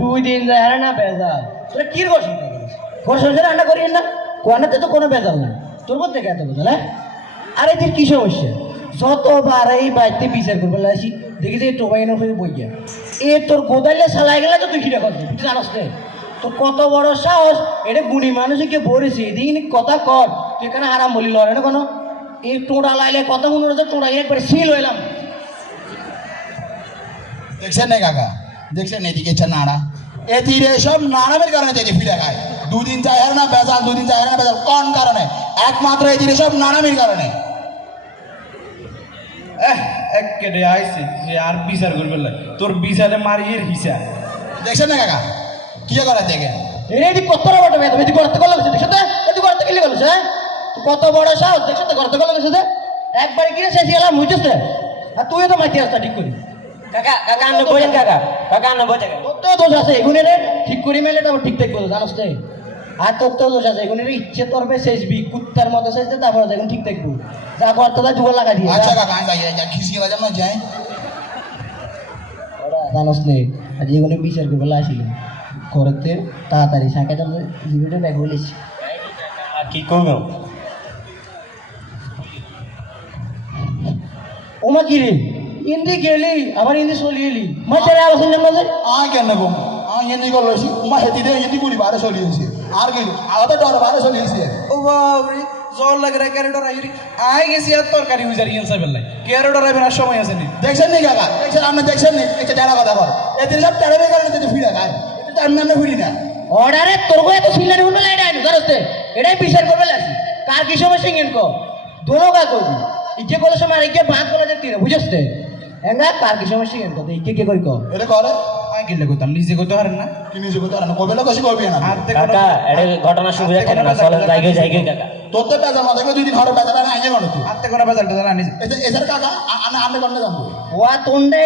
দুই দিন যায় না বেজাল তোরা কি করছিস তোর সংসারে রান্না করিস না। কোয়ানাতে তো কোনো বেজাল নাই। তোর মধ্যে এত বেজাল হ্যাঁ? আরে তোর কি সমস্যা? যতবার এই বাড়িতে বিচার করবে আসি, দেখি যে টোবাই না হয়ে বই গিয়া। এ তোর গোদাইলে সালাই গেলে তো তুই কিরা করবি, তুই জানাস রে তোর কত বড় সাহস, এটা গুণী মানুষকে বলেছি এদিকে কথা কর। তুই এখানে হারাম বলি, লড়ে না কোনো? এই টোড়া লাইলে কত মনে হচ্ছে টোড়া একবারে সিল হইলাম। দেখছেন না কাকা? দেখছেন এদিকে হচ্ছে নাড়া। এদিকে সব নাড়ামের কারণে যেতে ফিরে খায় দুদিন চাই আর না বেজাল দুদিন চাই আর না বেজাল কোন কারণে? একমাত্র এদিকে সব নাড়ামির কারণে। এহ এক কেটে আইছে যে আর বিচার করবে না। তোর বিচারে মারিয়ে হিসা। দেখছেন না কাকা? কি করে দেখেন এটি কত বড় বড় তুমি তুই করতে গেলে দেখছ তো? তুই করতে গেলে গেলো হ্যাঁ? তুই কত বড় সাহস দেখছ তো? করতে গেলে গেছো একবার গিয়ে শেষ গেলাম বুঝছিস আর তুই তো মাইতে আসতা ঠিক করি। কাকা কাকা আন্ন বোঝেন কাকা। কাকা আন্ন বোঝে তো দোষ আছে এগুনে রে। ঠিক করি মেলে তারপর ঠিক থাকব জানোস তো? আর তোর তো দোষ আছে এগুনে ইচ্ছে করবে শেষবি কুত্তার মতো শেষ দে তারপর এখন ঠিক থাকব যা করতে তা যুগ লাগা দিয়ে আচ্ছা কাকা যাই যাই খিসি গেলা যেন যাই। জানোস নে আজ এগুনে বিচার করবে আসিল করতে তাড়াতাড়ি সাঁকে ব্যাগ বলিস কি করব? ওমা কি রে ইন্দি গেলি আবার ইন্দি চলি এলি। মাঝে আবার শুনলাম না যে? আই কেন গো আই এনে গো লইছি উমা হেতি দে এতি পুরি বারে চলিয়েছে আর কি আলাদা ডর বারে চলিয়েছে ও বাবরে জল লাগে রে ক্যারে ডরাই আই গেছি আর তরকারি হুজারি ইনসা বেলাই ক্যারে ডরাইবেন আর সময় আছে নি? দেখছেন নি কাকা? দেখছেন আপনি দেখছেন নি? একটা টাকা কথা কর এদিন সব টাকা কারণে যেতে ফিরে খায় এটা আমি আমরা ফিরি না। অর্ডারে তোর গো এত সিলারি হুনো লাইডা আইনো এটাই বিচার করবে লাগছি। কার কি সমস্যা ইঙ্গেন কো? দোনো কা করবি কোন সময় ইকে বাঁধ করে দেখতি রে বুঝছ তে এঙ্গা কার কি? সমস্যা ইঙ্গেন কো কে? করি কো এটা করে গেলে কইতাম নিজে কইতে পারেন না? কি নিজে করতে না? কবে না কষি করবি না কাকা এটা ঘটনা সুবিধা থাকে না চলো জায়গায় জায়গায় কাকা। তোর তো বেজার মাথা দুই দিন ঘরে না আইনে করো তুই কোন এটা এটার কাকা আমি আমি করতে যাব ওয়া তোন্ডা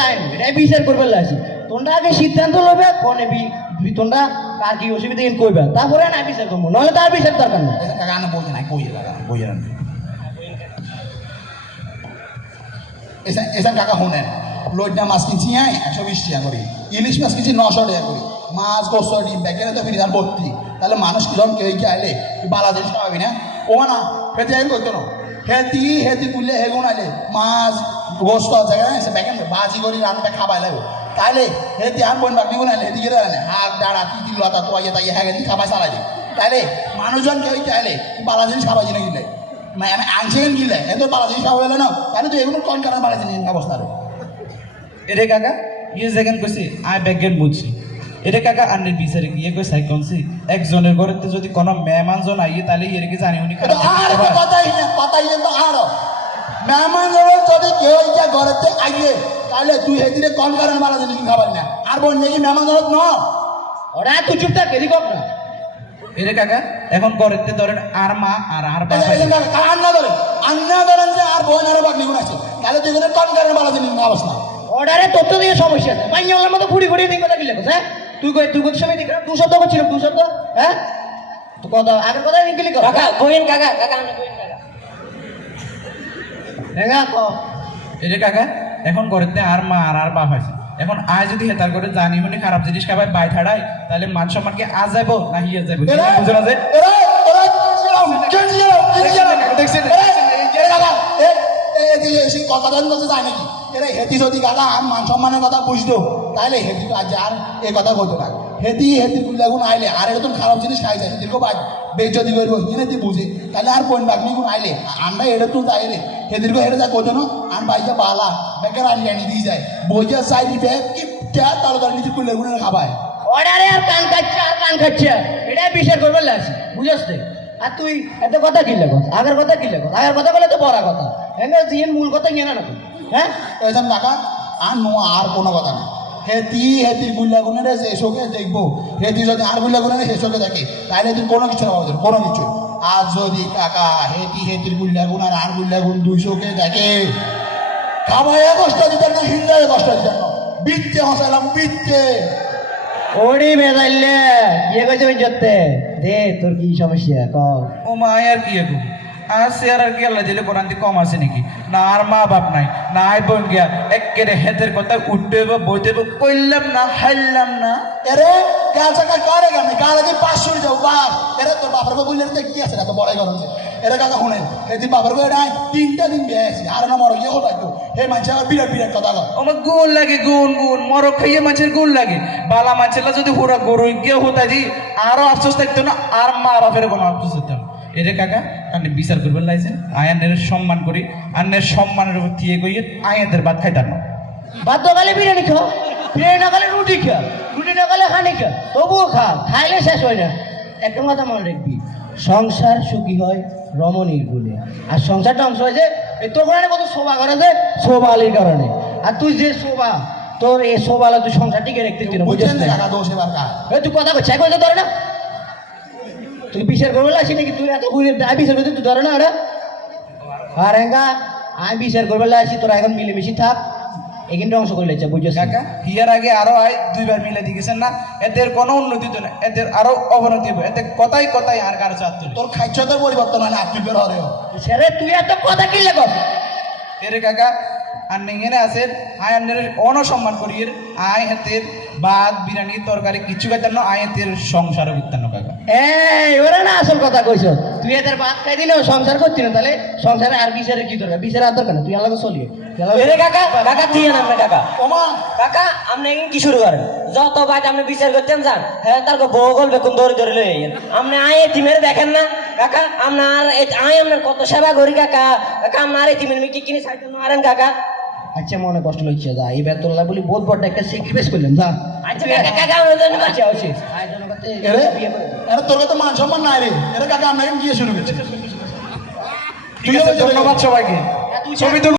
লাইন এটাই বিচার করবে লাগছি তোন্ডা আগে সিদ্ধান্ত লবে কোনে বি তোন্ডা কার কি অসুবিধা কইবা। তারপরে না বিচার করব নইলে তার বিচার দরকার নেই। এটা কাকা আমি বই কাকা বই না এসা এসা কাকা শুনেন। লইডা মাছ কিনছি আই একশো বিশ টাকা করে। ইলিশ মাছ কিনছি, নশো টাকা করে। মাছ গোস্ত ডিম ব্যাগের তো ফিরি আর ভর্তি। তাহলে মানুষ কিরম কেউ কি আইলে? বাংলাদেশ খাওয়াবি না? ও না, হেতি আইন করতো না। হেতি হেতি তুললে হেগুন আইলে। মাছ গোস্ত জায়গা সে ব্যাগেন বাজি করি, রান্না খাবাই লাগবে। তাইলে হেতি আর বোন বাকি গুণ আইলে গেলে আনে হাত ডাড়া তিতি লতা তো আইয়ে তাই হ্যাঁ খাবাই চালাই দিই তাইলে মানুষজন কেউ কি আইলে? বালা জিনিস খাবাই জিনিস মানে আমি আনছেন গিলে এত বালা জিনিস খাওয়া হলে না। তাহলে তো এগুলো কম কারণ বালা জিনিস অবস্থা এরে কাকা ইয়ে যেখান কইছি? আই ব্যাগেন বুঝছি এরে কাকা আন্নের বিচারে গিয়ে কই সাই কনছি একজনের ঘরেতে যদি কোনো মেহমান জন আইয়ে তাহলে এর কি জানি উনি এটা আর কথাই না কথাই তো আর। মেহমান যখন যদি কেউ ঘরেতে আইয়ে তাহলে তুই হেদিরে কম কারণ বালা জিনিস খাবার না আর বোন নাকি মেহমান জনত ন? ওরা তুই চুপ থাক এদিক হোক না। এরে কাকা এখন ঘরেতে ধরেন আর মা আর আর বাবা আন্না ধরেন যে আর বোন আরও বাকি গুণ আছে। তাহলে এখানে বালা অবস্থা অর্ডারে তোর তো দিয়ে সমস্যা আছে। পাইয়ালার মতো ঘুরি ঘুরি দিন কথা কি লেখো হ্যাঁ? তুই কই তুই কত সময় দিকে দু শব্দ করছিলাম দু শব্দ হ্যাঁ? তো কথা আগের কথা দিন লিখো কাকা বইন কাকা কাকা বইন কাকা। ক এরে কাকা এখন ঘরেতে আর মা আর আর বাপ আছে। এখন আয় যদি হেতার করে জানি মনে খারাপ জিনিস খাবার বাই ঠাড়ায় তাহলে মান সম্মানকে আ যাব না হিয়ে যাব এরা বুঝো না যে? এরা এরা কেন গেল দেখছেন? কথা বলতে যায় নাকি? এরা হেতি যদি গাদা আর মান সম্মানের কথা বুঝতো তাহলে হেতি আর এই কথা বলতো না হেতি হেতি গুণ আইলে আর এরকম খারাপ জিনিস খাই যায় হেতির বাদ বেজতি করব হিনে তুই বুঝে তাহলে আর বোন বাগনি গুণ আইলে আমরা এটা তো যাই রে হেতির হেরে যা করতো না? আর বাইকে বালা বেকার আনি আনি দিয়ে যায়। বইয়া চাই দিবে কিপটা তাহলে তার নিজে কুলে গুণে খাবায় অর্ডারে আর কান খাচ্ছে আর কান খাচ্ছে এটাই বিচার করবে লাগছে বুঝছ তুই আর তুই এত কথা কি লেখো আগের কথা কি লেখো আগের কথা বলে তো বড় কথা হ্যাঁ জিন মূল কথা নিয়ে না হ্যাঁ টাকা আর নো আর কোনো কথা নেই। হেতি হেতির গুল্লা গুণের শেষকে দেখব। হেতি যদি আর গুল্লা গুণের শেষকে দেখে। তাহলে তুই কোনো কিছু না কোনো কিছু। আর যদি কাকা হেতি হেতির গুল্লা গুণ আর আর গুল্লা গুণ দুইশোকে দেখে। খাবারে কষ্ট দিতেন না হিন্দায় কষ্ট দিতেন না বৃত্তে হসাইলাম বৃত্তে। ওড়ি বেদাইলে ইয়ে কইছে ওই জতে দে তোর কি সমস্যা ক। ও মা আর কি এখন আর শেয়ার আর কি আল্লাহ দিলে কোরআন কম আছে নাকি? না আর মা বাপ নাই না আয় বোন গিয়া একেরে হেতের কথা উঠতে হবে বইতে কইলাম না হাইলাম না। এরে কাল সকাল করে কেন কাল যদি পাঁচশো যাও বাপ। এরে তোর বাপের কো বললে তো কি আছে এত বড় গরম এরে কাকা শুনেন এদিন বাপের কো এটা তিনটা দিন বিয়ে আছে আর না মরো ইয়ে হলো একটু। হে মানুষ আবার বিরাট বিরাট কথা কয়। আমার গুণ লাগে গুণ গুণ মর খাইয়ে মাছের গুণ লাগে। বালা মাছের যদি পুরা গরু গিয়ে হতা দি আরও আফসোস থাকতো না আর মা বাপের কোনো আফসোস হতো না। এরে কাকা আপনি বিচার করবেন লাইছেন আয়ানের সম্মান করি আন্নের সম্মানের উপর দিয়ে কইয়ে আয়ানদের ভাত খাইতাম। না বাধ্য কালে বিরিয়ানি খাও। বিরিয়ানি না খালে রুটি খা। রুটি না খালে হানি খা। তবুও খা খাইলে শেষ হয় না। একটা কথা মনে রাখবি সংসার সুখী হয় রমণীর গুণে আর সংসার ধ্বংস হয়েছে এই তোর কারণে কত শোভা করে যে শোভালির কারণে। আর তুই যে শোভা তোর এই শোভালা তুই সংসার টিকে রাখতে পারবি না বুঝছিস না? কাকা দোষ এবার এই তুই কথা করছিস এখন ধরে না। তুই বিচার করবে আসি নাকি তুই এত ঘুরে আই বিচার করতে তুই ধরে না ওটা? আর হেঙ্গা আমি বিচার করবে আসি তোরা এখন মিলেমিশি থাক। এখানটা অংশ করে লেছে বুঝছিস? কাকা হিয়ার আগে আরও আয় দুইবার মিলে দিয়েছেন না? এদের কোনো উন্নতি তো না এদের আরও অবনতি হবে। এতে কথাই কথাই আর কারও চাপ তুলে তোর খাইছতের পরিবর্তন হয় না আত্মীয় হরেও সেরে তুই এত কথা কি লেখ এরে কাকা আর নেঙেনে আছেন আয় আন্নের অনসম্মান করিয়ে আয় হাতের ভাত বিরিয়ানি তরকারি কিছু খাইতাম না আয় হাতের সংসারে উত্তান্ন কাকা। এই ওরা না আসল কথা কইছ। তুই এদের ভাত খাই দিলে সংসার করতি না তাহলে সংসারে আর বিচারে কি দরকার? বিচারে আর দরকার না তুই আলাদা চলিয়ে এরে কাকা কাকা দিয়ে না আমরা কাকা। ওমা। কাকা আপনি এখন কি শুরু করেন? যত বাইট আপনি বিচার করতেন যান। হ্যাঁ তার বউ গল্পে কোন দৌড়ে দৌড়ে লই আপনি আয় এতিমের দেখেন না? কাকা আপনার আয় আপনার কত সেবা করি কাকা? কাকা আপনার এতিমের মিকি কিনে সাইতে মারেন কাকা। আচ্ছা মনে কষ্ট লইছে যা। এই বেতলা বলি বহুত বড় একটা স্যাক্রিফাইস করলাম যা। আচ্ছা কাকা আমার জন্য আচ্ছা আচ্ছা আয় জনগণকে এরে বিয়ে করে দে। এরে তোর তো মান সম্মান নাই রে। এরা কাকে আমরা গিয়ে শুরু করছি ধন্যবাদ সবাইকে।